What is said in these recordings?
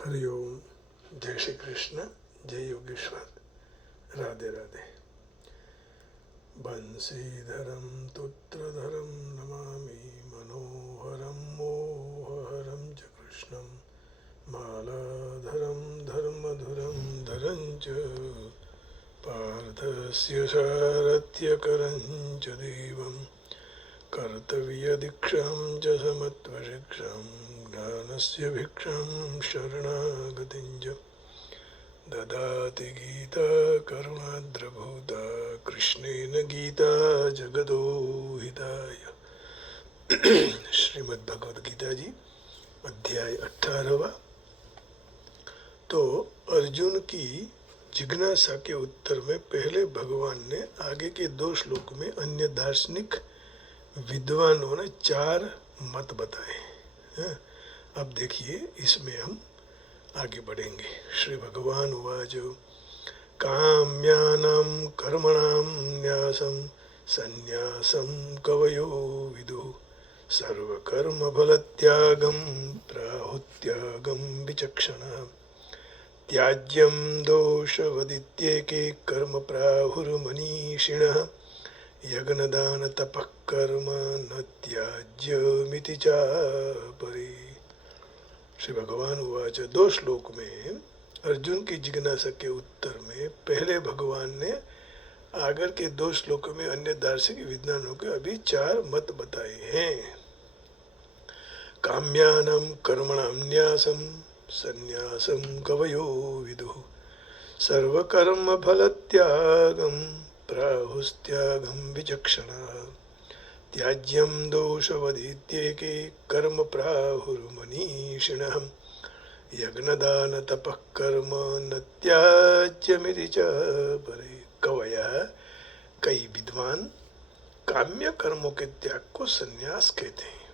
हरिओम। जय श्री कृष्ण। जय योगेश्वर। राधे राधे। बंशीधरं तुत्रधरं नमामि मनोहरं मोहहरं च कृष्णं मालाधरं धर्मधुरं धरं च पार्थस्य सारथ्यकरं च देवं कर्तव्यदीक्षां च समत्वशिक्षां ज्ञानस्य भिक्षां शरणागतिं च ददाति गीता करुणाद्रभूता कृष्णेन गीता जगदो हिताय। श्रीमद्भगवद गीता जी अध्याय 18। तो अर्जुन की जिज्ञासा के उत्तर में पहले भगवान ने आगे के 2 श्लोक में अन्य दार्शनिक विद्वानों ने 4 मत बताए हैं। अब देखिए इसमें हम आगे बढ़ेंगे। श्री भगवान उवाच काम्यानां कर्मणां न्यासं संन्यासं कवयो विदुः सर्वकर्मफलत्यागं प्राहुत्यागं विचक्षणः त्याज्यं दोषवदित्येके कर्म प्राहुर्मनीषिणः यज्ञदानतपः कर्म न त्याज्यमिति चापरे। श्री भगवान उवाच 2 श्लोक में अर्जुन की जिज्ञासा के उत्तर में पहले भगवान ने आगे के 2 श्लोकों में अन्य दार्शनिक विद्वानों के अभी 4 मत बताए हैं। काम्यानां कर्मणां न्यासं संन्यासं कवयो विदुः सर्वकर्मफलत्यागं प्राहुस्त्यागं विचक्षणः त्याज्यं दोषवदित्येके कर्म प्राहुर्मनीषिणः यज्ञदानतपः कर्म न त्याज्यमिति च परे। कवयः कई विद्वान काम्य कर्मों के त्याग को संन्यास कहते हैं,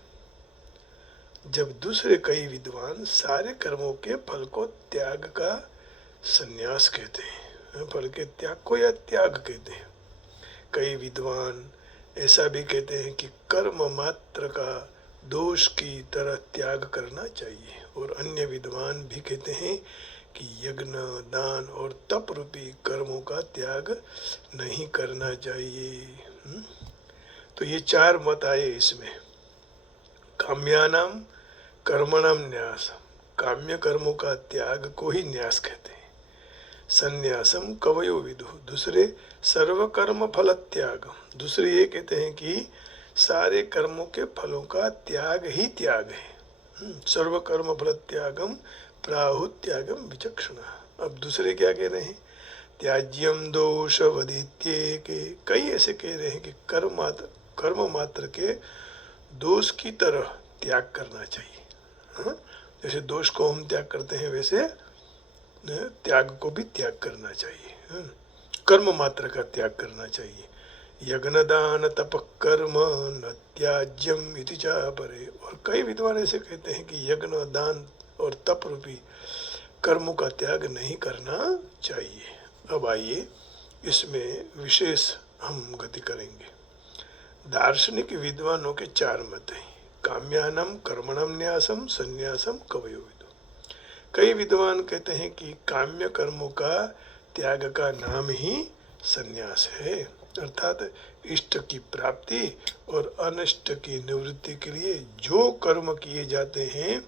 जब दूसरे कई विद्वान सारे कर्मों के फल को त्याग का संन्यास कहते हैं, फल के त्याग को या त्याग कहते हैं। कई विद्वान ऐसा भी कहते हैं कि कर्म मात्र का दोष की तरह त्याग करना चाहिए, और अन्य विद्वान भी कहते हैं कि यज्ञ दान और तप रूपी कर्मों का त्याग नहीं करना चाहिए। तो ये 4 मत आए इसमें। काम्यानां कर्मणां न्यास, काम्य कर्मों का त्याग को ही न्यास कहते हैं। संन्यासम कवयो विदुः, दूसरे सर्वकर्म फल त्याग, दूसरे ये कहते हैं कि सारे कर्मों के फलों का त्याग ही त्याग है। सर्वकर्म फल त्यागम प्राहुत्यागम विचक्षण। अब दूसरे क्या कह रहे हैं? त्याज्यम दोषवदित्येके, कई ऐसे कह रहे हैं कि कर्म मात्र के दोष की तरह त्याग करना चाहिए। जैसे दोष को हम त्याग करते हैं वैसे त्याग को भी त्याग करना चाहिए, कर्म मात्र का त्याग करना चाहिए। यज्ञदान तप कर्म न त्याज्यम इति चापरे, और कई विद्वान ऐसे कहते हैं कि यज्ञ दान और तप रूपी कर्मों का त्याग नहीं करना चाहिए। अब आइए इसमें विशेष हम गति करेंगे। दार्शनिक विद्वानों के 4 मत हैं। काम्यानां कर्मणां न्यासम संन्यासम कवयो विदुः। कई विद्वान कहते हैं कि काम्य कर्मों का त्याग का नाम ही संन्यास है, अर्थात इष्ट की प्राप्ति और अनिष्ट की निवृत्ति के लिए जो कर्म किए जाते हैं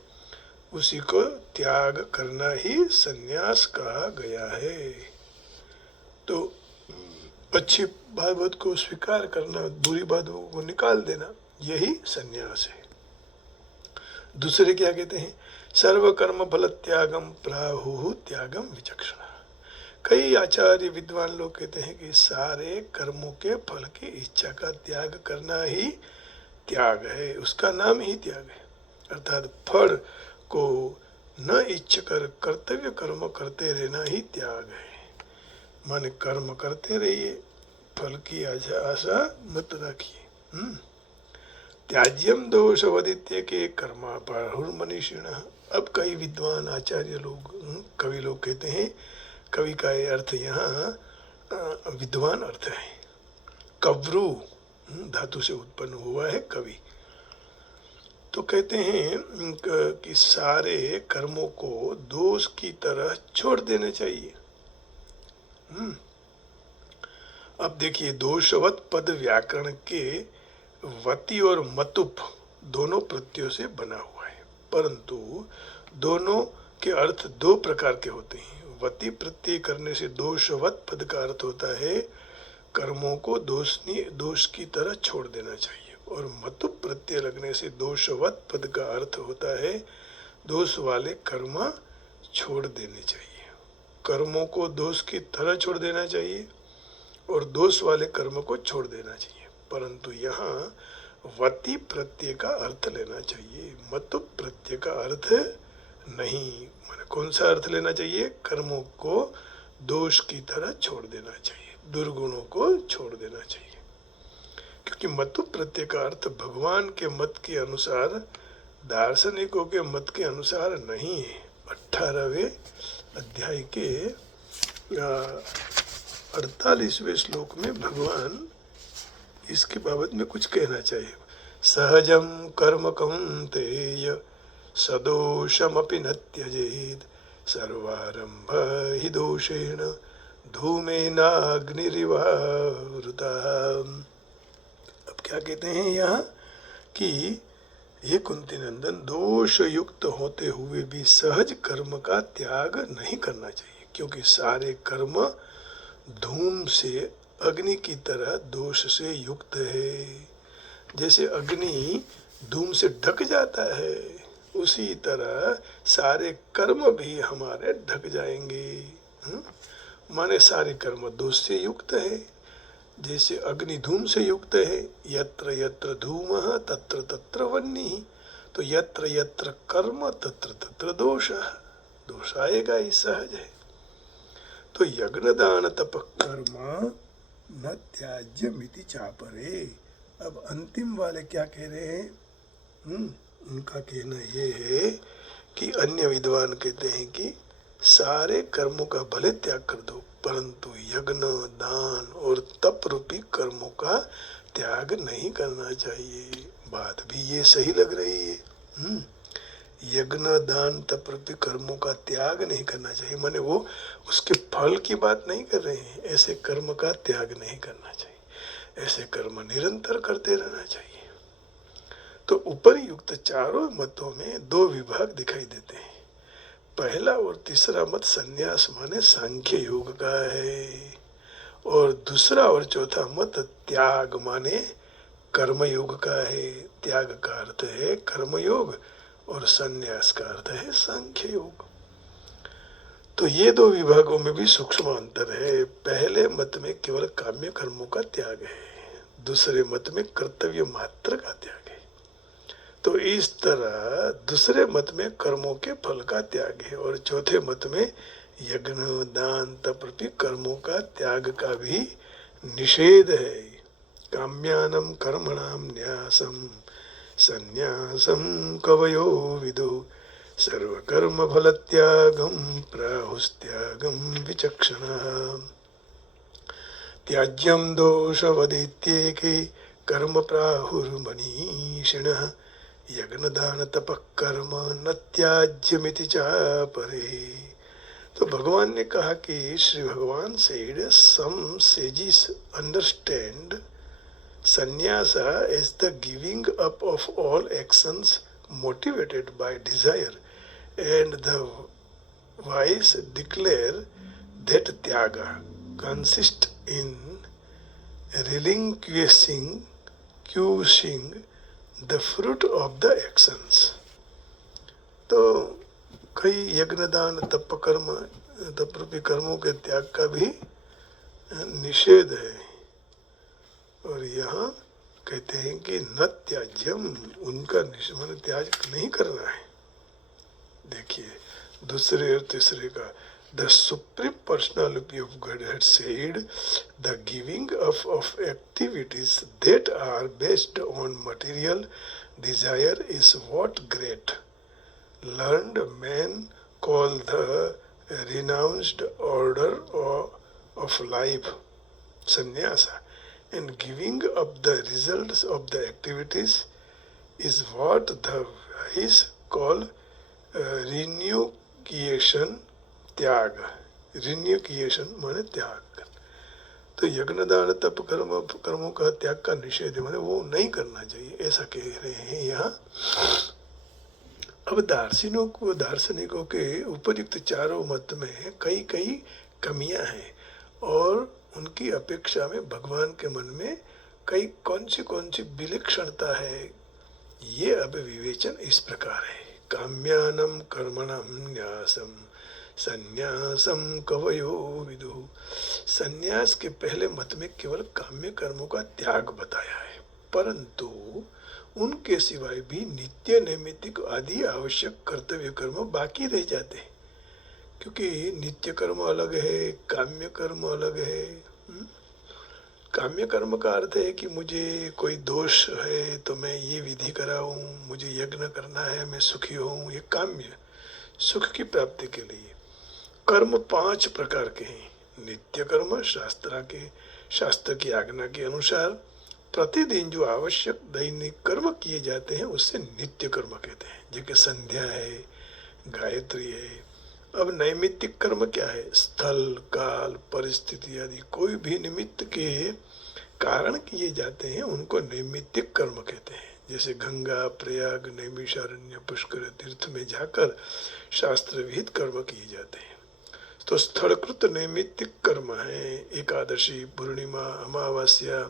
उसी को त्याग करना ही संन्यास कहा गया है। तो अच्छी बात को स्वीकार करना, बुरी बातों को निकाल देना, यही संन्यास है। दूसरे क्या कहते हैं? सर्वकर्म फल त्यागम प्राहुः त्यागम विचक्षण। कई आचार्य विद्वान लोग कहते हैं कि सारे कर्मों के फल की इच्छा का त्याग करना ही त्याग है, उसका नाम ही त्याग है, अर्थात फल को न इच्छ कर कर्तव्य कर्म करते रहना ही त्याग है। मन कर्म करते रहिए, फल की आशा मत रखिए। त्याज्यम दोषवदित्य के कर्मा प्राहुर्मनीषिणः। अब कई विद्वान आचार्य लोग, कवि लोग कहते हैं, कवि का अर्थ यहाँ विद्वान अर्थ है। कव्रु धातु से उत्पन्न हुआ है कवि। तो कहते हैं कि सारे कर्मों को दोष की तरह छोड़ देने चाहिए। अब देखिए, दोषवत पद व्याकरण के वति और मतुप दोनों प्रत्ययों से बना हुआ है, परंतु दोनों के अर्थ दो प्रकार के होते हैं। वति प्रत्यय करने से दोषवत पद का अर्थ होता है कर्मों को दोष की तरह छोड़ देना चाहिए, और मतुप प्रत्यय लगने से दोषवत पद का अर्थ होता है दोष वाले कर्म छोड़ देने चाहिए। कर्मों को दोष की तरह छोड़ देना चाहिए और दोष वाले कर्म को छोड़ देना चाहिए, परंतु यहाँ वति प्रत्यय का अर्थ लेना चाहिए, मतुप प्रत्यय का अर्थ नहीं। माने कौन सा अर्थ लेना चाहिए? कर्मों को दोष की तरह छोड़ देना चाहिए, दुर्गुणों को छोड़ देना चाहिए, क्योंकि मतुप प्रत्यय का अर्थ भगवान के मत के अनुसार, दार्शनिकों के मत के अनुसार नहीं है। 18वें अध्याय के 48वें श्लोक में भगवान इसके बाबत में कुछ कहना चाहिए। सहजम कर्म कौन्तेय सदोषमपि न त्यजेत् सर्वारंभ हि दोषेण धूमेनाग्निरिवावृता। अब क्या कहते हैं यहाँ कि ये कुंती नंदन, दोष युक्त होते हुए भी सहज कर्म का त्याग नहीं करना चाहिए, क्योंकि सारे कर्म धूम से अग्नि की तरह दोष से युक्त है। जैसे अग्नि धूम से ढक जाता है, उसी तरह सारे कर्म भी हमारे ढक जाएंगे। माने सारे कर्म दोष से युक्त है, जैसे अग्नि धूम से युक्त है। यत्र यत्र धूमः तत्र तत्र वह्निः, तो यत्र यत्र कर्म तत्र तत्र दोषः, दोष आएगा ही, सहज है। तो यज्ञ दान तप कर्म न त्याज्य मिति चापरे। अब अंतिम वाले क्या कह रहे हैं? उनका कहना ये है कि अन्य विद्वान कहते हैं कि सारे कर्मों का भले त्याग कर दो, परंतु यज्ञ दान और तप रूपी कर्मों का त्याग नहीं करना चाहिए। बात भी ये सही लग रही है। यज्ञ दान तप रूपी कर्मों का त्याग नहीं करना चाहिए, माने वो उसके फल की बात नहीं कर रहे हैं। ऐसे कर्म का त्याग नहीं करना चाहिए, ऐसे कर्म निरंतर करते रहना चाहिए। तो उपरयुक्त चारों मतों में दो विभाग दिखाई देते हैं। पहला और तीसरा मत संन्यास माने सांख्य योग का है, और दूसरा और चौथा मत त्याग माने कर्म योग का है। त्याग का अर्थ है कर्मयोग और संन्यास का अर्थ है सांख्य योग। तो ये दो विभागों में भी सूक्ष्म अंतर है। पहले मत में केवल काम्य कर्मों का त्याग है, दूसरे मत में कर्तव्य मात्र का त्याग है। तो इस तरह दूसरे मत में कर्मों के फल का त्याग है, और चौथे मत में यज्ञ दान तप रूपी कर्मों का त्याग का भी निषेध है। काम्यानम कर्मणाम न्यासम संन्यासम कवयो विदु सर्वकर्म फल त्यागम प्राहुस्त्यागम विचक्षणः। त्याज्यम दोषवदित्येके कर्म प्राहुर्मनीषिणः यज्ञ दान तप कर्म न त्याज्यमिति चापरे। तो भगवान ने कहा कि श्री भगवान said some sages understand sannyasa as the giving up of all actions motivated by desire, and the wise declare that tyaga consists in relinquishing the fruit of the actions। तो कई यज्ञ दान तप कर्म तप रूपी कर्मों के त्याग का भी निषेध है, और यहाँ कहते हैं कि न त्याज्यम, उनका निषेध त्याग नहीं करना है। देखिए दूसरे और तीसरे का, the supreme personality of Godhead said the giving up of activities that are based on material desire is what great learned men call the renounced order of life, sannyasa, and giving up the results of the activities is what the wise call रिन्यूकिएशन, त्याग। रिन्यूकिएशन माने त्याग। तो यज्ञ दान तप कर्मों का त्याग का निषेध माने वो नहीं करना चाहिए, ऐसा कह रहे हैं यहाँ। अब दार्शनिकों के उपयुक्त चारों मत में कई कई कमियां हैं और उनकी अपेक्षा में भगवान के मन में कौन सी विलक्षणता है, ये अब विवेचन इस प्रकार है। काम्यानम कर्मणम न्यासम संन्यासम कवयो विदुः। संन्यास के पहले मत में केवल काम्य कर्मों का त्याग बताया है, परंतु उनके सिवाय भी नित्य नैमित्तिक आदि आवश्यक कर्तव्य कर्म बाकी रह जाते हैं, क्योंकि नित्य कर्म अलग है, काम्य कर्म अलग है। काम्य कर्म का अर्थ है कि मुझे कोई दोष है तो मैं ये विधि कराऊं, मुझे यज्ञ करना है, मैं सुखी हूं, ये काम्य सुख की प्राप्ति के लिए। कर्म 5 प्रकार के हैं। नित्य कर्म शास्त्र की आज्ञा के अनुसार प्रतिदिन जो आवश्यक दैनिक कर्म किए जाते हैं उससे नित्य कर्म कहते हैं, जैसे संध्या है, गायत्री है। अब नैमित्तिक कर्म क्या है? स्थल काल परिस्थिति आदि कोई भी निमित्त के कारण किए जाते हैं उनको नैमित्तिक कर्म कहते हैं। जैसे गंगा प्रयाग नैमिषारण्य पुष्कर तीर्थ में जाकर शास्त्र विहित कर्म किए जाते हैं। तो स्थलकृत नैमित्तिक कर्म है। एकादशी, पूर्णिमा, अमावस्या,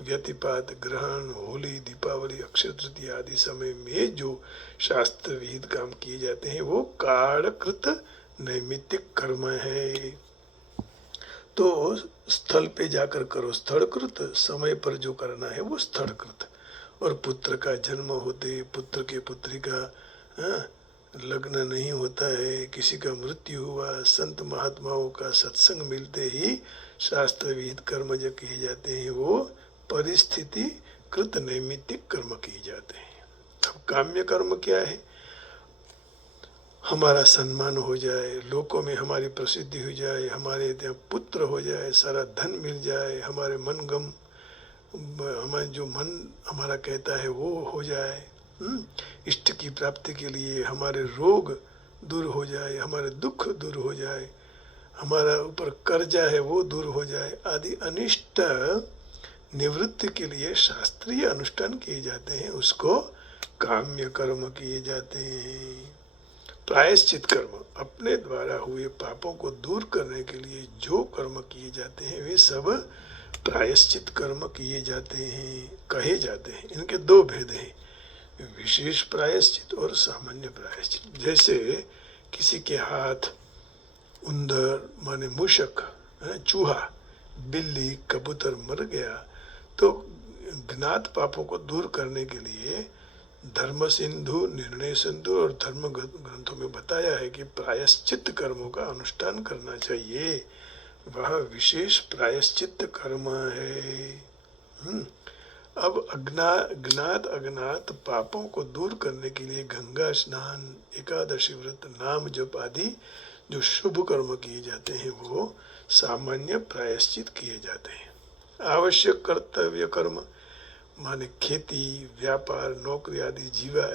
व्यतिपात, ग्रहण, होली, दीपावली, अक्षय तृतीया आदि समय में जो शास्त्र विहित काम किए जाते हैं वो कालकृत नैमित्तिक कर्म है। तो स्थल पे जाकर करो स्थलकृत, समय पर जो करना है वो स्थलकृत। और पुत्र का जन्म होते, पुत्र के पुत्री का लग्न नहीं होता है, किसी का मृत्यु हुआ, संत महात्माओं का सत्संग मिलते ही शास्त्र विहित कर्म जो किए जाते हैं वो परिस्थिति कृत नैमित्तिक कर्म किए जाते हैं। अब काम्य कर्म क्या है? हमारा सम्मान हो जाए, लोकों में हमारी प्रसिद्धि हो जाए, हमारे पुत्र हो जाए, सारा धन मिल जाए, हमारे मनगम हमारे जो मन हमारा कहता है वो हो जाए, इष्ट की प्राप्ति के लिए हमारे रोग दूर हो जाए, हमारे दुख दूर हो जाए, हमारा ऊपर कर्जा है वो दूर हो जाए आदि अनिष्ट निवृत्ति के लिए शास्त्रीय अनुष्ठान किए जाते हैं, उसको काम्य कर्म किए जाते हैं। प्रायश्चित कर्म, अपने द्वारा हुए पापों को दूर करने के लिए जो कर्म किए जाते हैं वे सब प्रायश्चित कर्म किए जाते हैं, कहे जाते हैं। इनके 2 भेद हैं, विशेष प्रायश्चित और सामान्य प्रायश्चित। जैसे किसी के हाथ उंदर माने मूषक, चूहा, बिल्ली, कबूतर मर गया तो ज्ञात पापों को दूर करने के लिए धर्म सिंधु, निर्णय सिंधु और धर्म ग्रंथों में बताया है कि प्रायश्चित कर्मों का अनुष्ठान करना चाहिए। वह विशेष प्रायश्चित कर्म है। अब ज्ञात अज्ञात पापों को दूर करने के लिए गंगा स्नान, एकादशी व्रत, नाम जप आदि जो शुभ कर्म किए जाते हैं वो सामान्य प्रायश्चित किए जाते हैं। आवश्यक कर्तव्य कर्म माने खेती, व्यापार, नौकरी आदि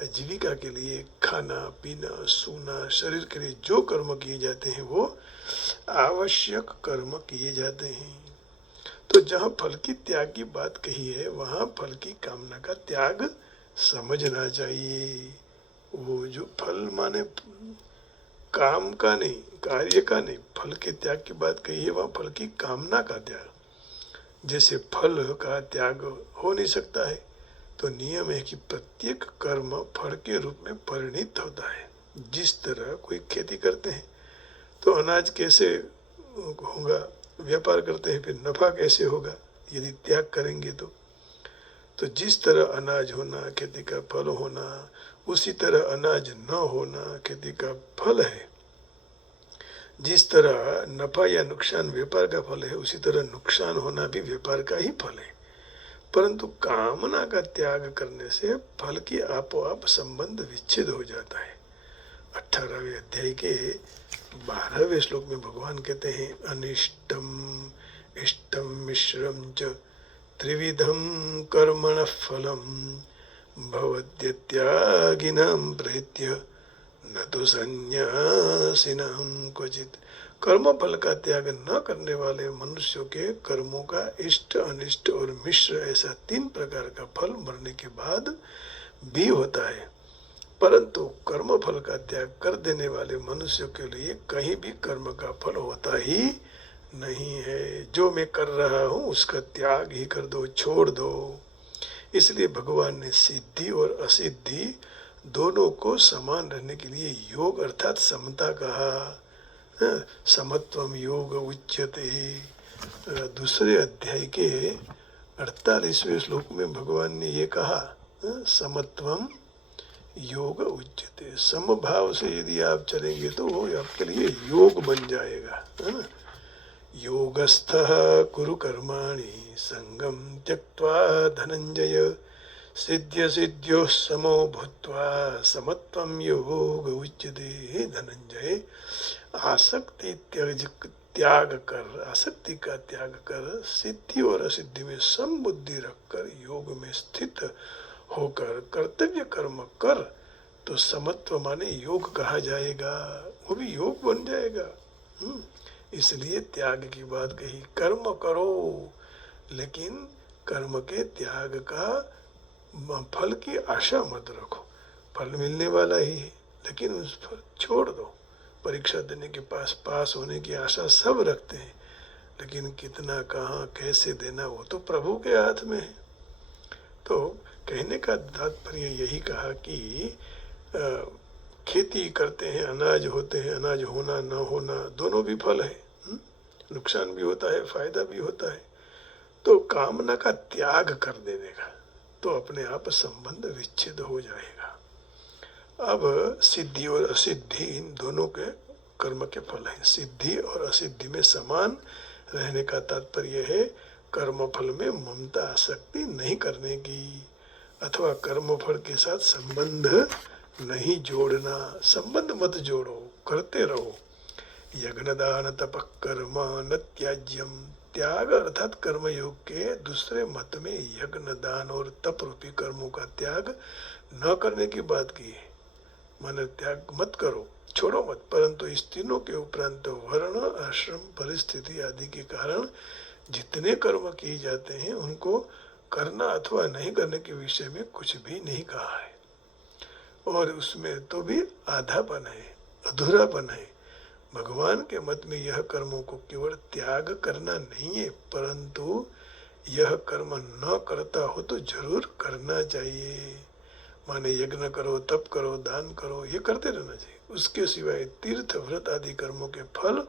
जीविका के लिए खाना पीना, सोना, शरीर के लिए जो कर्म किए जाते हैं वो आवश्यक कर्म किए जाते हैं। तो जहाँ फल की त्याग की बात कही है वहाँ फल की कामना का त्याग समझना चाहिए। वो जो फल माने काम का नहीं, कार्य का नहीं, फल के त्याग की बात कही है वहाँ फल की कामना का त्याग। जैसे फल का त्याग हो नहीं सकता है तो नियम है कि प्रत्येक कर्म फल के रूप में परिणित होता है। जिस तरह कोई खेती करते हैं तो अनाज कैसे होगा, व्यापार करते हैं फिर नफा कैसे होगा यदि त्याग करेंगे तो जिस तरह अनाज होना खेती का फल होना, उसी तरह अनाज न होना खेती का फल है। जिस तरह नफा या नुकसान व्यापार का फल है उसी तरह नुकसान होना भी व्यापार का ही फल है। परंतु कामना का त्याग करने से फल की आपो-आप संबंध विच्छेद हो जाता है। 18वें अध्याय के 12वें श्लोक में भगवान कहते हैं अनिष्टम इष्टम मिश्रम च त्रिविधम कर्मण फलम भवत्यत्यागिनां प्रेत्य न तो संन्यासिनां क्वचित। कर्म फल का त्याग न करने वाले मनुष्यों के कर्मों का इष्ट अनिष्ट और मिश्र ऐसा 3 प्रकार का फल मरने के बाद भी होता है, परंतु कर्म फल का त्याग कर देने वाले मनुष्यों के लिए कहीं भी कर्म का फल होता ही नहीं है। जो मैं कर रहा हूँ उसका त्याग ही कर दो, छोड़ दो। इसलिए भगवान ने सिद्धि और असिद्धि दोनों को समान रहने के लिए योग अर्थात समता कहा। समत्वम योग उच्यते। दूसरे अध्याय के 48वें श्लोक में भगवान ने ये कहा, समत्वम योग उच्यते। समभाव से यदि आप चलेंगे तो वो आपके लिए योग बन जाएगा, है ना। योगस्थः कुरु कर्माणि संगम त्यक्त्वा धनंजय सिद्ध्य सिद्ध्यो समो भूत्वा समत्वम योग उच्यते। हे धनंजय, आसक्ति त्याग कर, आसक्ति का त्याग कर, सिद्धि और असिद्धि में समबुद्धि रखकर योग में स्थित होकर कर्तव्य कर्म कर तो समत्व माने योग कहा जाएगा, वो भी योग बन जाएगा। इसलिए त्याग की बात कही। कर्म करो लेकिन कर्म के त्याग का फल की आशा मत रखो। फल मिलने वाला ही है लेकिन उस पर छोड़ दो। परीक्षा देने के पास होने की आशा सब रखते हैं, लेकिन कितना कहाँ कैसे देना वो तो प्रभु के हाथ में है। तो कहने का तात्पर्य यही कहा कि खेती करते हैं, अनाज होते हैं, अनाज होना न होना दोनों भी फल है। नुकसान भी होता है, फायदा भी होता है। तो कामना का त्याग कर देने का तो अपने आप संबंध विच्छेद हो जाएगा। अब सिद्धि और असिद्धि इन दोनों के कर्म के फल हैं। सिद्धि और असिद्धि में समान रहने का तात्पर्य है कर्म फल में ममता आसक्ति नहीं करने की, अथवा कर्म फल के साथ संबंध नहीं जोड़ना। संबंध मत जोड़ो, करते रहो। यज्ञ दान तप कर्म न त्याज्यम। त्याग अर्थात कर्म योग के दूसरे मत में यज्ञ दान और तप रूपी कर्मों का त्याग न करने की बात की है। माने त्याग मत करो, छोड़ो मत, परंतु इस तीनों के उपरांत वर्ण आश्रम परिस्थिति आदि के कारण जितने कर्म किए जाते हैं उनको करना अथवा नहीं करने के विषय में कुछ भी नहीं कहा है। और उसमें तो भी आधापन है, अधूरापन है। भगवान के मत में यह कर्मों को केवल त्याग करना नहीं है, परंतु यह कर्म न करता हो तो जरूर करना चाहिए। माने यज्ञ करो, तप करो, दान करो, ये करते रहना चाहिए। उसके सिवाय तीर्थ व्रत आदि कर्मों के फल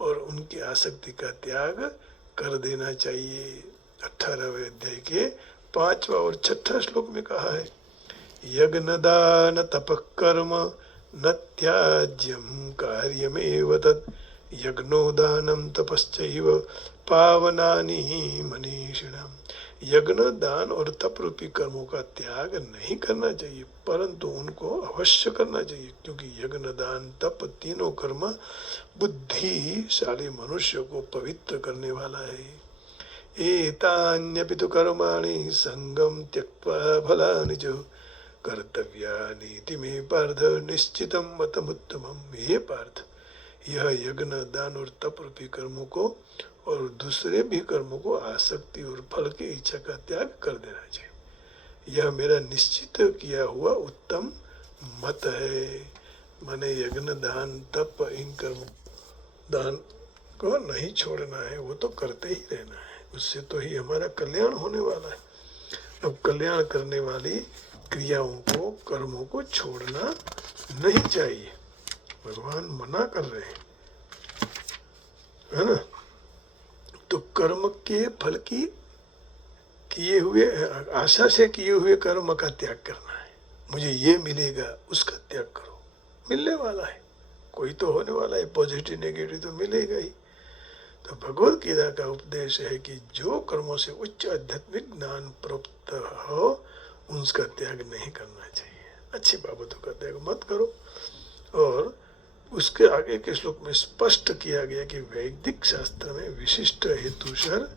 और उनकी आसक्ति का त्याग कर देना चाहिए। 18वें अध्याय के 5वां और 6ठा श्लोक में कहा है, यज्ञ दान तप कर्म न त्याज्यम कार्यमेव तत् यज्ञो दानम तपश्चैव पावनानि मनीषिणाम्। यज्ञ दान और तप रूपी कर्मों का त्याग नहीं करना चाहिए, परंतु उनको अवश्य करना चाहिए, क्योंकि यज्ञ दान तप तीनों कर्म बुद्धिशाली मनुष्य को पवित्र करने वाला है। एतान्यपि तु कर्माणि संगम त्यक्त्वा फलानि च कर्तव्यानीति में पार्थ निश्चितम मतमुत्तमम। हे पार्थ, यह यज्ञ दान और तप रूपी कर्मों को और दूसरे भी कर्मों को आसक्ति और फल की इच्छा का त्याग कर देना चाहिए। यह मेरा निश्चित किया हुआ उत्तम मत है। माने यज्ञ दान तप इन कर्म दान को नहीं छोड़ना है, वो तो करते ही रहना है। उससे तो ही हमारा कल्याण होने वाला है। अब कल्याण करने वाली क्रियाओं को कर्मों को छोड़ना नहीं चाहिए, भगवान मना कर रहे हैं, है ना। तो कर्म के फल की किए हुए आशा से किए हुए कर्म का त्याग करना है। मुझे ये मिलेगा उसका त्याग करो, मिलने वाला है, कोई तो होने वाला है, पॉजिटिव नेगेटिव तो मिलेगा ही। तो भगवत गीता का उपदेश है कि जो कर्मों से उच्च आध्यात्मिक ज्ञान प्राप्त हो उसका त्याग नहीं करना चाहिए। अच्छी बाबतों का त्याग मत करो। और उसके आगे के श्लोक में स्पष्ट किया गया कि वैदिक शास्त्र में विशिष्ट हेतुसर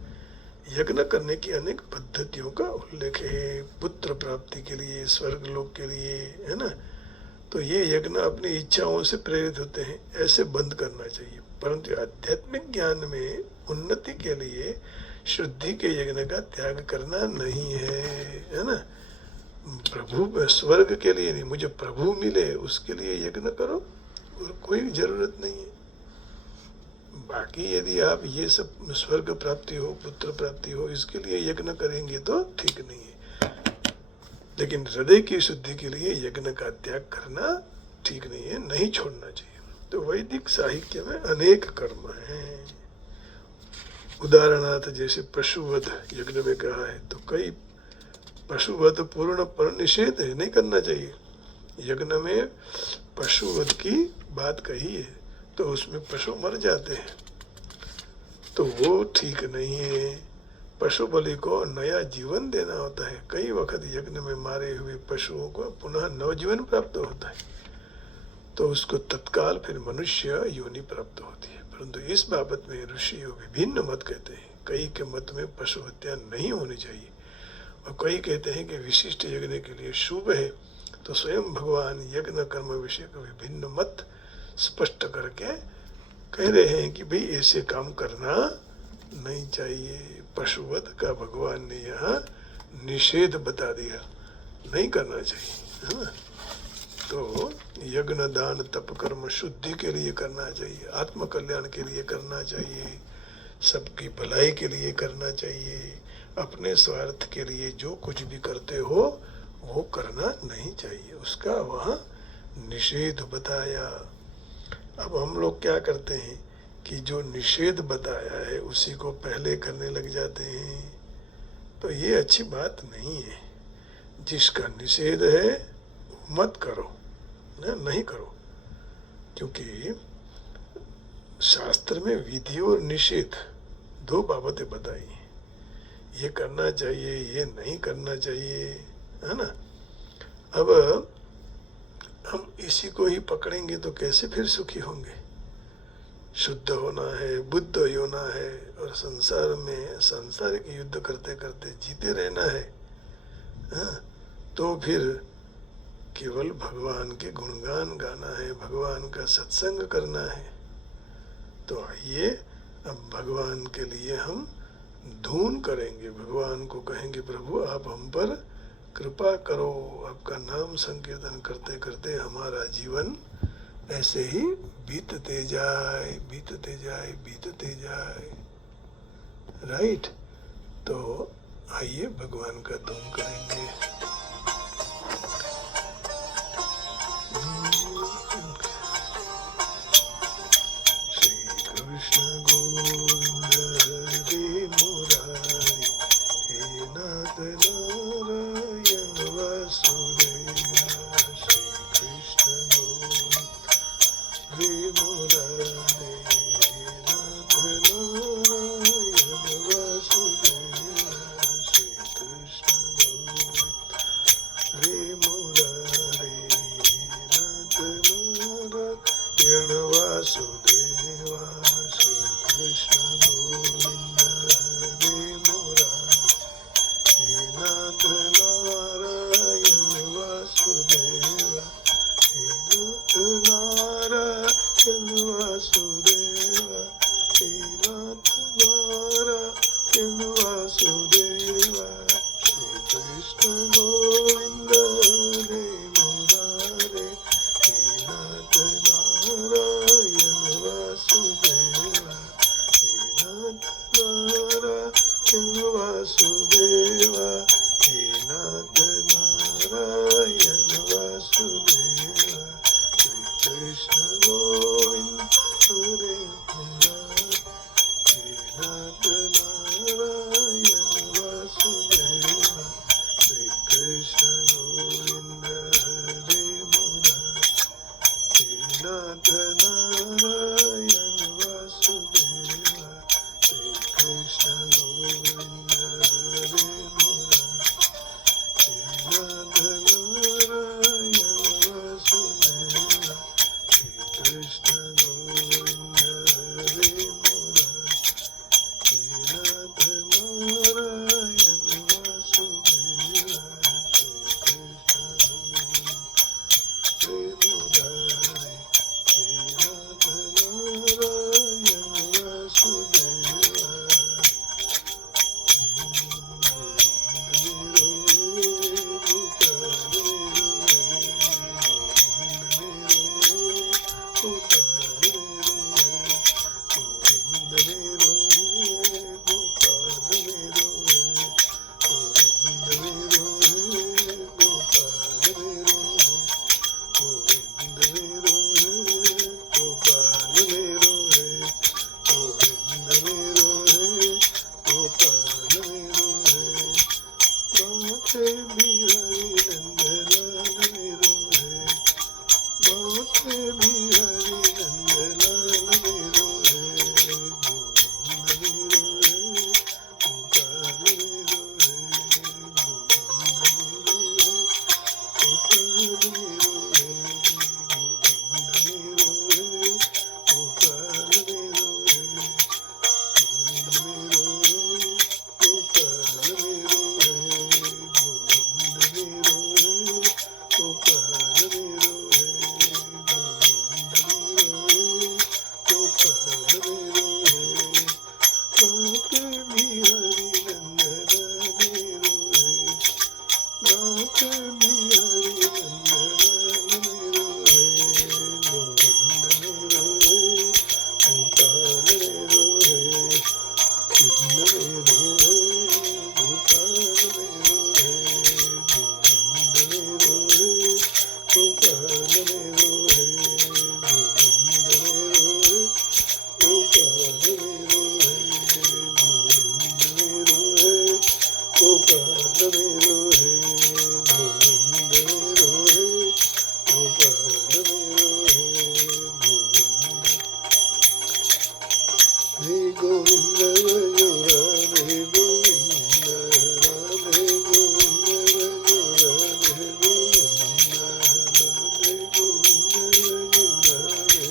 यज्ञ करने की अनेक पद्धतियों का उल्लेख है, पुत्र प्राप्ति के लिए, स्वर्ग लोक के लिए, है ना। तो ये यज्ञ अपनी इच्छाओं से प्रेरित होते हैं, ऐसे बंद करना चाहिए। परंतु आध्यात्मिक ज्ञान में उन्नति के लिए शुद्धि के यज्ञ का त्याग करना नहीं है ना। प्रभु स्वर्ग के लिए नहीं, मुझे प्रभु मिले उसके लिए यज्ञ करो, और कोई जरूरत नहीं है। बाकी यदि आप ये सब स्वर्ग प्राप्ति हो, पुत्र प्राप्ति हो, इसके लिए यज्ञ करेंगे तो ठीक नहीं है। लेकिन हृदय की शुद्धि के लिए यज्ञ का त्याग करना ठीक नहीं है, नहीं छोड़ना चाहिए। तो वैदिक साहित्य में अनेक कर्म हैं। उदाहरणार्थ जैसे पशुवध यज्ञ में कहा है, तो कई पशुवध पूर्ण पर निषेध है, नहीं करना चाहिए। यज्ञ में पशुवध की बात कही है, तो उसमें पशु मर जाते हैं, तो वो ठीक नहीं है। पशु बलि को नया जीवन देना होता है। कई वक्त यज्ञ में मारे हुए पशुओं को पुनः नवजीवन प्राप्त होता है, तो उसको तत्काल फिर मनुष्य योनि प्राप्त होती है। परंतु इस बाबत में ऋषियों विभिन्न मत कहते हैं। कई के मत में पशु हत्या नहीं होनी चाहिए, और कई कहते हैं कि विशिष्ट यज्ञ के लिए शुभ है। तो स्वयं भगवान यज्ञ कर्म विषय को विभिन्न मत स्पष्ट करके कह रहे हैं कि भाई ऐसे काम करना नहीं चाहिए। पशुवध का भगवान ने यहाँ निषेध बता दिया, नहीं करना चाहिए, है ना। तो यज्ञ दान तप कर्म शुद्धि के लिए करना चाहिए, आत्म कल्याण के लिए करना चाहिए, सबकी भलाई के लिए करना चाहिए। अपने स्वार्थ के लिए जो कुछ भी करते हो वो करना नहीं चाहिए, उसका वहाँ निषेध बताया। अब हम लोग क्या करते हैं कि जो निषेध बताया है उसी को पहले करने लग जाते हैं, तो ये अच्छी बात नहीं है। जिसका निषेध है मत करो, नहीं करो, क्योंकि शास्त्र में विधि और निषेध दो बाबतें बताई हैं। ये करना चाहिए, ये नहीं करना चाहिए, है ना। अब हम इसी को ही पकड़ेंगे तो कैसे फिर सुखी होंगे। शुद्ध होना है, बुद्ध होना है, और संसार में सांसारिक युद्ध करते करते जीते रहना है, तो फिर केवल भगवान के गुणगान गाना है, भगवान का सत्संग करना है। तो आइए अब भगवान के लिए हम धून करेंगे, भगवान को कहेंगे प्रभु आप हम पर कृपा करो, आपका नाम संकीर्तन करते करते हमारा जीवन ऐसे ही बीतते जाए, बीतते जाए, बीतते जाए। राइट। तो आइए भगवान का धून करेंगे। श्री कृष्ण गोविंद हरे मुरारी, हे नाथ नारायण वासुदेव। श्री कृष्ण गोविंद हरे मुरारी, हे नाथ नारायण वासुदेव। श्री कृष्ण गोविंद हरे मुरारी, हे नाथ नारायण वासुदेव। श्री कृष्ण गोविंद हरे मुरारी, हे नाथ नारायण वासुदेव। हे नाथ नारायण वासुदेव, हे नाथ नारायण वासुदेव। श्री कृष्ण गोविंद हरे मुरारी, हे नाथ नारायण वासुदेव। हे नाथ नारायण वासुदेव, हे नाथ नारायण वासुदेव। श्री कृष्ण गोविंद हरे मुरारी, हे नाथ नारायण वासुदेव। श्री कृष्ण गोविंद हरे मुरारी, हे नाथ नारायण वासुदेव। श्री कृष्ण गोविंद हरे मुरारी, हे नाथ नारायण वासुदेव। श्री कृष्ण गोविंद हरे मुरारी, हे नाथ Narayan Govinda Rajo Radhe Govinda, Radhe Govinda Rajo Radhe Govinda, Radhe Govinda Rajo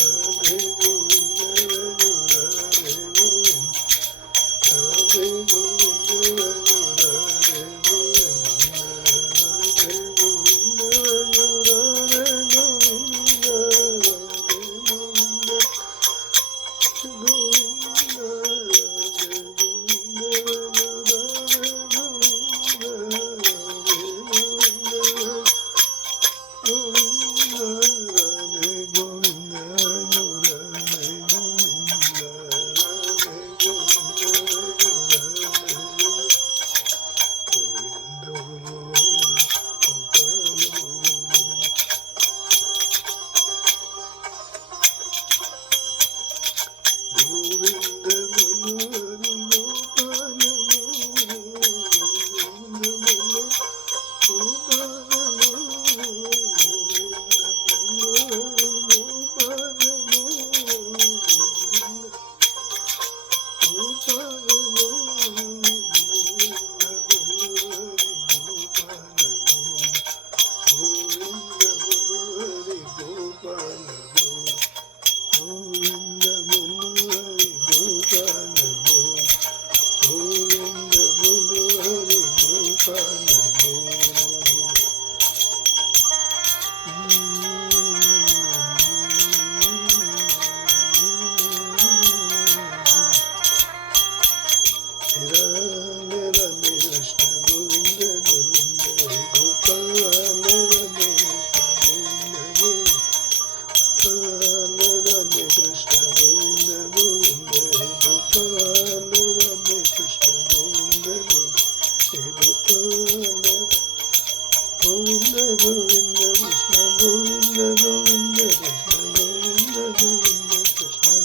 Radhe Govinda, Radhe Govinda Rajo Radhe Govinda, Radhe Govinda Rajo Radhe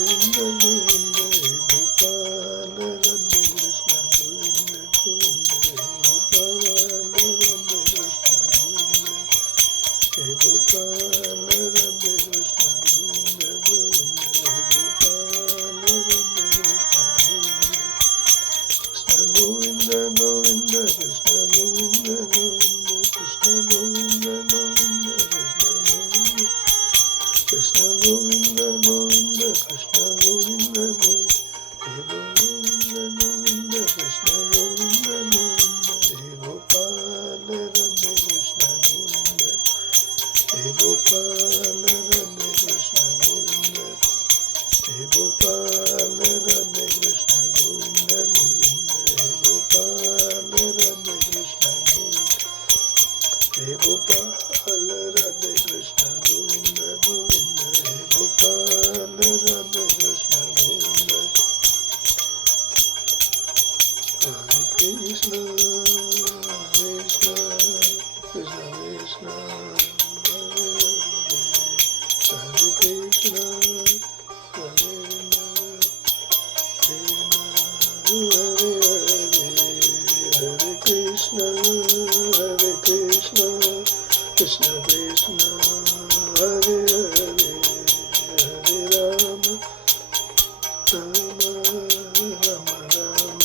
Govinda, Radhe Govinda Rajo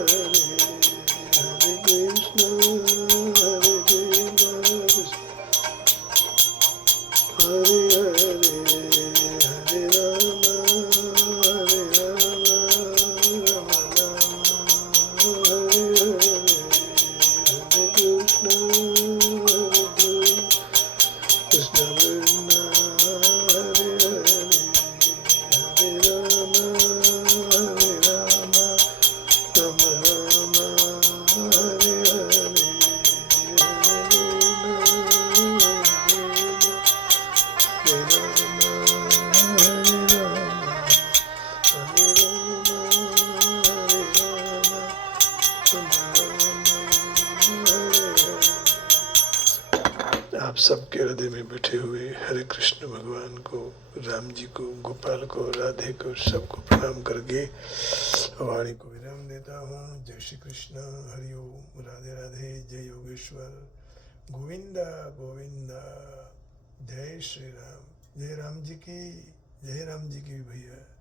Radhe सबके हृदय में बैठे हुए हरे कृष्ण भगवान को, राम जी को, गोपाल को, राधे को, सबको प्रणाम करके वाणी को विराम देता हूँ। जय श्री कृष्ण, हरि ओम, राधे राधे, जय योगेश्वर, गोविंदा गोविंदा, जय श्री राम, जय राम जी की, जय राम जी की भैया।